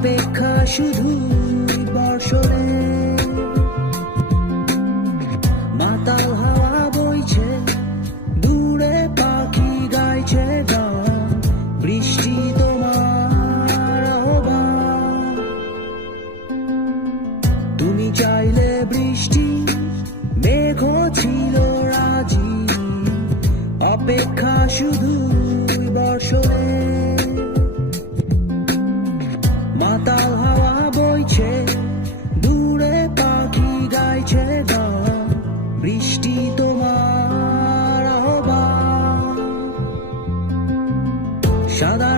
অপেক্ষা শুধু বর্ষণে। মাতাল হাওয়া বইছে, দূরে পাখি গাইছে গান, বৃষ্টি তোমার আহ্বান। তুমি চাইলে বৃষ্টি, মেঘ ছিল রাজি, অপেক্ষা শুধু বর্ষণে। মাতাল হাওয়া বইছে, দূরে পাখি গাইছে গান, বৃষ্টি তোমার আহ্বান। সাদা